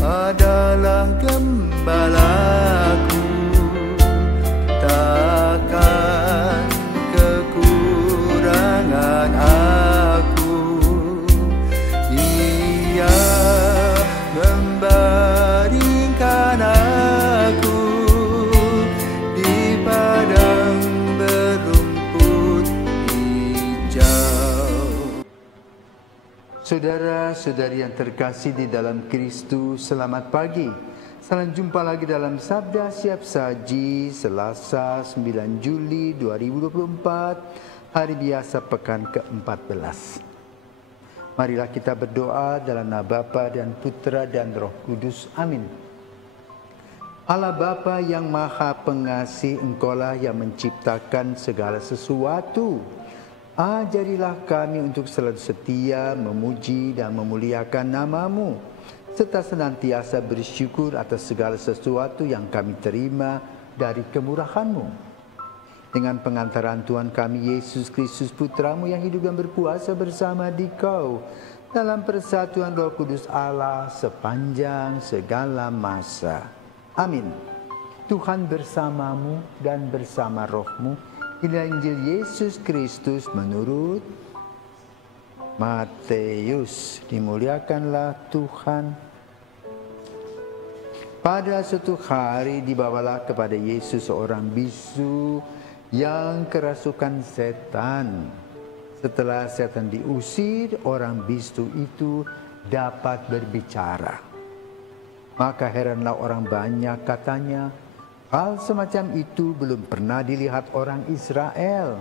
adalah gembalaku, takkan kekurangan aku. Ia membaringkan aku di padang berumput hijau. Saudara-saudari yang terkasih di dalam Kristus, selamat pagi. Salam jumpa lagi dalam Sabda Siap Saji, Selasa 9 Juli 2024, hari biasa pekan ke-14. Marilah kita berdoa dalam nama Bapa dan Putra dan Roh Kudus. Amin. Allah Bapa yang Maha Pengasih, Engkaulah yang menciptakan segala sesuatu. Ajarilah kami untuk selalu setia, memuji dan memuliakan nama-Mu, serta senantiasa bersyukur atas segala sesuatu yang kami terima dari kemurahan-Mu. Dengan pengantaran Tuhan kami Yesus Kristus Putra-Mu yang hidup dan berkuasa bersama Dikau dalam persatuan Roh Kudus Allah sepanjang segala masa. Amin. Tuhan bersamamu dan bersama rohmu. Inilah Injil Yesus Kristus menurut Matius. Dimuliakanlah Tuhan. Pada suatu hari dibawalah kepada Yesus seorang bisu yang kerasukan setan. Setelah setan diusir, orang bisu itu dapat berbicara. Maka heranlah orang banyak, katanya, hal semacam itu belum pernah dilihat orang Israel.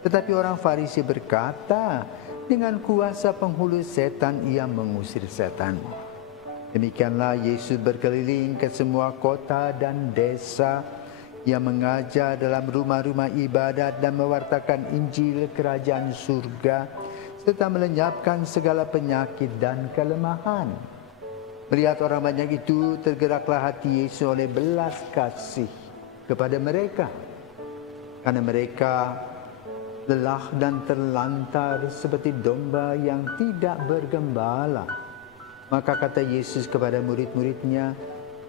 Tetapi orang Farisi berkata, dengan kuasa penghulu setan ia mengusir setan. Demikianlah Yesus berkeliling ke semua kota dan desa. Ia mengajar dalam rumah-rumah ibadat dan mewartakan Injil kerajaan surga, serta melenyapkan segala penyakit dan kelemahan. Melihat orang banyak itu, tergeraklah hati Yesus oleh belas kasih kepada mereka. Karena mereka lelah dan terlantar seperti domba yang tidak bergembala. Maka kata Yesus kepada murid-muridnya,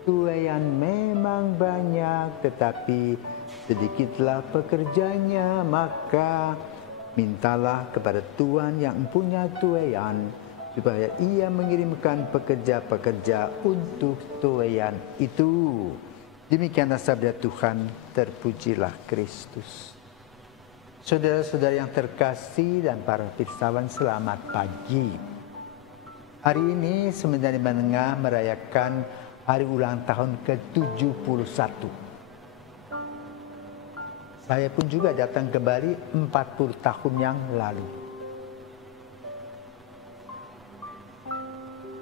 tuaian memang banyak, tetapi sedikitlah pekerjanya. Maka mintalah kepada Tuhan yang mempunyai tuaian, supaya ia mengirimkan pekerja-pekerja untuk tuaian itu. Demikianlah sabda Tuhan, terpujilah Kristus. Saudara-saudara yang terkasih dan para pirsawan, selamat pagi. Hari ini Seminari Menengah merayakan hari ulang tahun ke-71. Saya pun juga datang kembali 40 tahun yang lalu.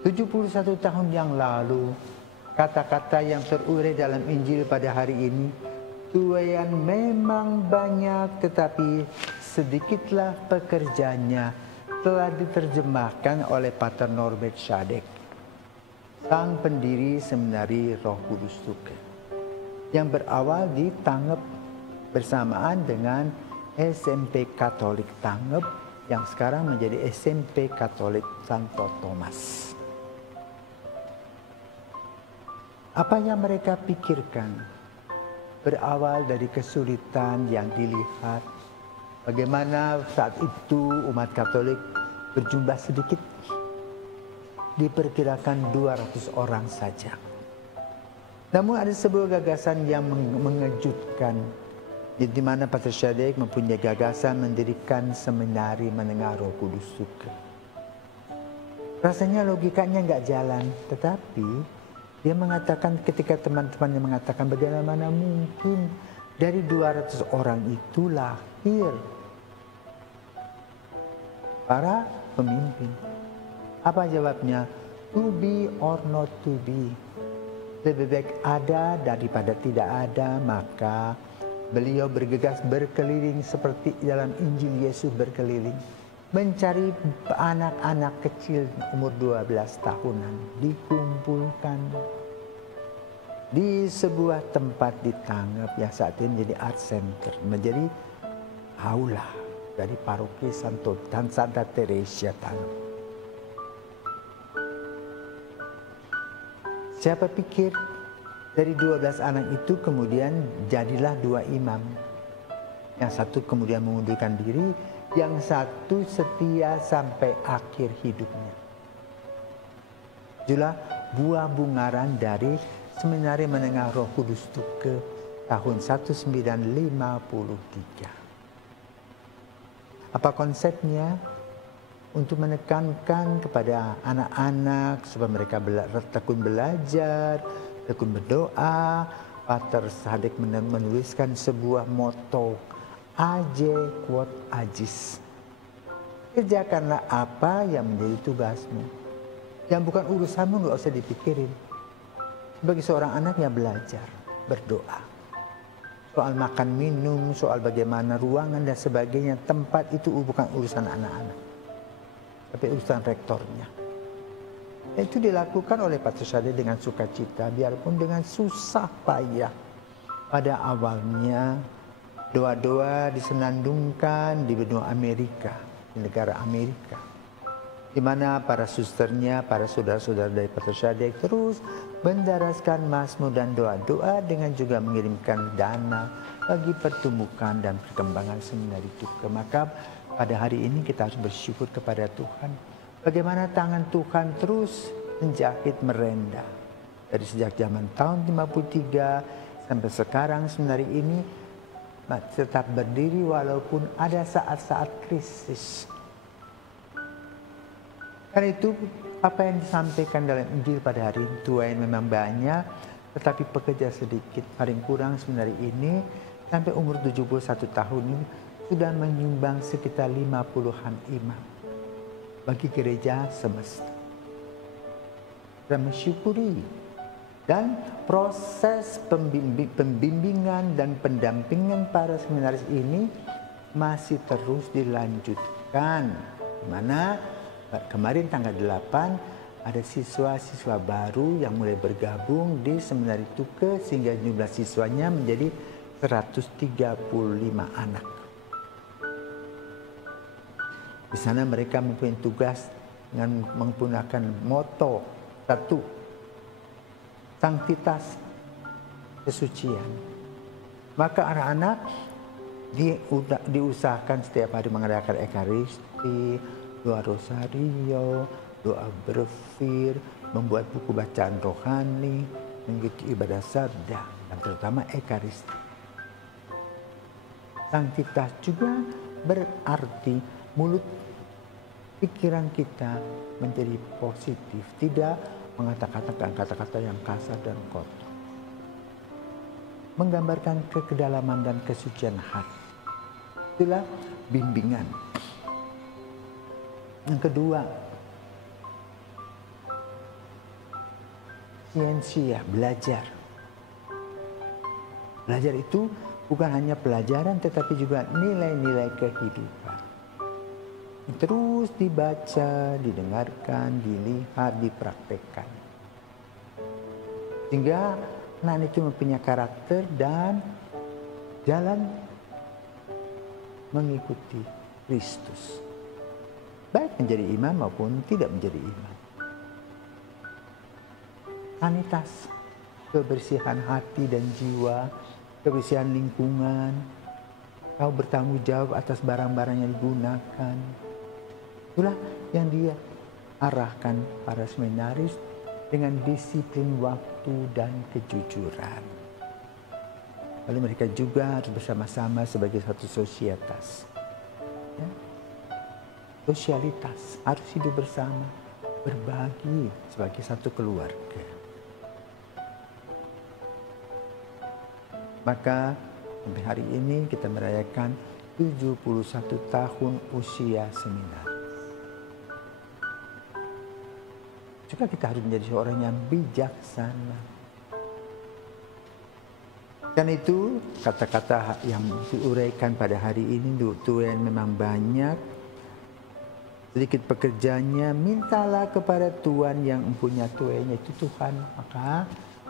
71 tahun yang lalu, kata-kata yang terurai dalam Injil pada hari ini, tuaian memang banyak tetapi sedikitlah pekerjanya, telah diterjemahkan oleh Pater Norbert Schadek, sang pendiri Seminari Roh Kudus juga, yang berawal di Tangep bersamaan dengan SMP Katolik Tangep yang sekarang menjadi SMP Katolik Santo Thomas. Apa yang mereka pikirkan berawal dari kesulitan yang dilihat. Bagaimana saat itu umat Katolik berjumlah sedikit, diperkirakan 200 orang saja. Namun ada sebuah gagasan yang mengejutkan, di mana Pater Schadek mempunyai gagasan mendirikan Seminari Menengah Roh Kudus juga. Rasanya logikanya nggak jalan, tetapi dia mengatakan, ketika teman-temannya mengatakan bagaimana mungkin dari 200 orang itu lahir para pemimpin. Apa jawabnya? To be or not to be. Lebih baik ada daripada tidak ada. Maka beliau bergegas berkeliling seperti dalam Injil Yesus berkeliling, mencari anak-anak kecil umur 12 tahunan, dikumpulkan di sebuah tempat di Tangep yang saat ini menjadi art center, menjadi aula dari paroki Santa Teresia Tangep. Siapa pikir dari 12 anak itu kemudian jadilah 2 imam. Yang satu kemudian mengundurkan diri, yang satu setia sampai akhir hidupnya. Itulah buah bungaran dari Seminari Menengah Roh Kudus Tuke tahun 1953. Apa konsepnya? Untuk menekankan kepada anak-anak supaya mereka tekun belajar, tekun berdoa. Pater Sadek menuliskan sebuah moto, Aje quod agis. Kerjakanlah apa yang menjadi tugasmu. Yang bukan urusanmu nggak usah dipikirin. Sebagai seorang anak yang belajar, berdoa. Soal makan minum, soal bagaimana ruangan dan sebagainya, tempat itu bukan urusan anak-anak, tapi urusan rektornya. Itu dilakukan oleh Pater Sadek dengan sukacita, biarpun dengan susah payah. Pada awalnya, doa-doa disenandungkan di benua Amerika, di negara Amerika, di mana para susternya, para saudara-saudara dari Pater Sadek terus mendaraskan mazmur dan doa-doa dengan juga mengirimkan dana bagi pertumbuhan dan perkembangan seminari Tuke. Maka pada hari ini kita harus bersyukur kepada Tuhan. Bagaimana tangan Tuhan terus menjahit merendah. Dari sejak zaman tahun 53 sampai sekarang seminari ini tetap berdiri walaupun ada saat-saat krisis. Karena itu apa yang disampaikan dalam Injil pada hari ini, tuai memang banyak tetapi pekerja sedikit. Paling kurang seminari ini sampai umur 71 tahun ini sudah menyumbang sekitar 50-an imam bagi gereja semesta. Dan mensyukuri, dan proses pembimbingan dan pendampingan para seminaris ini masih terus dilanjutkan. Di mana kemarin tanggal 8 ada siswa-siswa baru yang mulai bergabung di Seminari Tuke sehingga jumlah siswanya menjadi 135 anak. Di sana mereka mempunyai tugas dengan menggunakan moto satu, sanktitas, kesucian. Maka anak-anak diusahakan setiap hari mengadakan ekaristi, doa rosario, doa berfir, membuat buku bacaan rohani, mengikuti ibadah sabda, dan terutama ekaristi. Sanktitas juga berarti mulut pikiran kita menjadi positif, tidak mengatakan kata-kata yang kasar dan kotor. Menggambarkan kekedalaman dan kesucian hati. Itulah bimbingan. Yang kedua, siensia, belajar. Belajar itu bukan hanya pelajaran tetapi juga nilai-nilai kehidupan. Terus dibaca, didengarkan, dilihat, dipraktekkan. Sehingga anak itu mempunyai karakter dan jalan mengikuti Kristus. Baik menjadi imam maupun tidak menjadi imam. Sanitas, kebersihan hati dan jiwa, kebersihan lingkungan, tahu bertanggung jawab atas barang-barang yang digunakan. Itulah yang dia arahkan para seminaris dengan disiplin waktu dan kejujuran. Lalu mereka juga harus bersama-sama sebagai satu sosietas. Ya. Sosialitas, harus hidup bersama, berbagi sebagai satu keluarga. Maka sampai hari ini kita merayakan 71 tahun usia seminar. Juga kita harus menjadi seorang yang bijaksana. Dan itu kata-kata yang diuraikan pada hari ini, tuan memang banyak. Sedikit pekerjaannya, mintalah kepada Tuhan yang mempunyai tuanya, itu Tuhan. Maka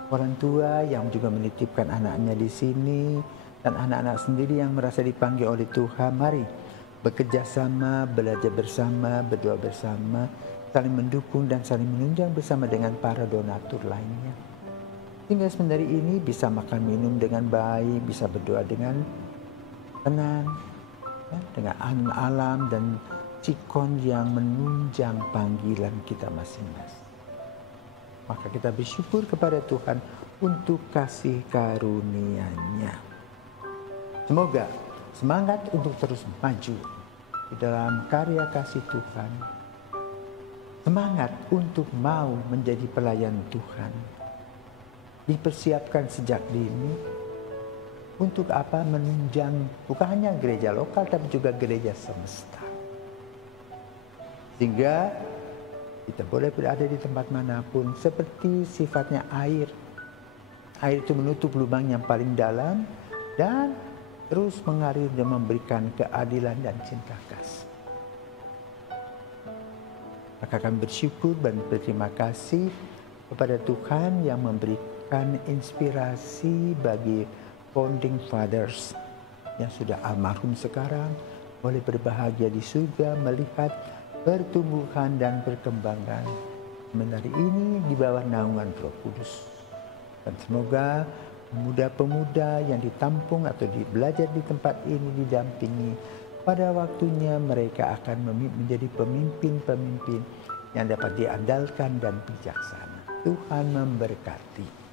orang tua yang juga menitipkan anaknya di sini dan anak-anak sendiri yang merasa dipanggil oleh Tuhan, mari bekerja sama, belajar bersama, berdoa bersama, saling mendukung dan saling menunjang bersama dengan para donatur lainnya. Hingga sebenarnya ini bisa makan minum dengan baik, bisa berdoa dengan tenang, ya, dengan alam dan cikon yang menunjang panggilan kita masing-masing. Maka kita bersyukur kepada Tuhan untuk kasih karunia-Nya. Semoga semangat untuk terus maju di dalam karya kasih Tuhan. Semangat untuk mau menjadi pelayan Tuhan. Dipersiapkan sejak dini untuk apa? Menunjang bukan hanya gereja lokal tapi juga gereja semesta. Sehingga kita boleh berada di tempat manapun seperti sifatnya air. Air itu menutup lubang yang paling dalam dan terus mengalir dan memberikan keadilan dan cinta kasih. Maka kami bersyukur dan berterima kasih kepada Tuhan yang memberikan inspirasi bagi founding fathers yang sudah almarhum sekarang boleh berbahagia di surga melihat pertumbuhan dan perkembangan menari ini di bawah naungan Roh Kudus. Dan semoga pemuda-pemuda yang ditampung atau belajar di tempat ini didampingi, pada waktunya mereka akan menjadi pemimpin-pemimpin yang dapat diandalkan dan bijaksana. Tuhan memberkati.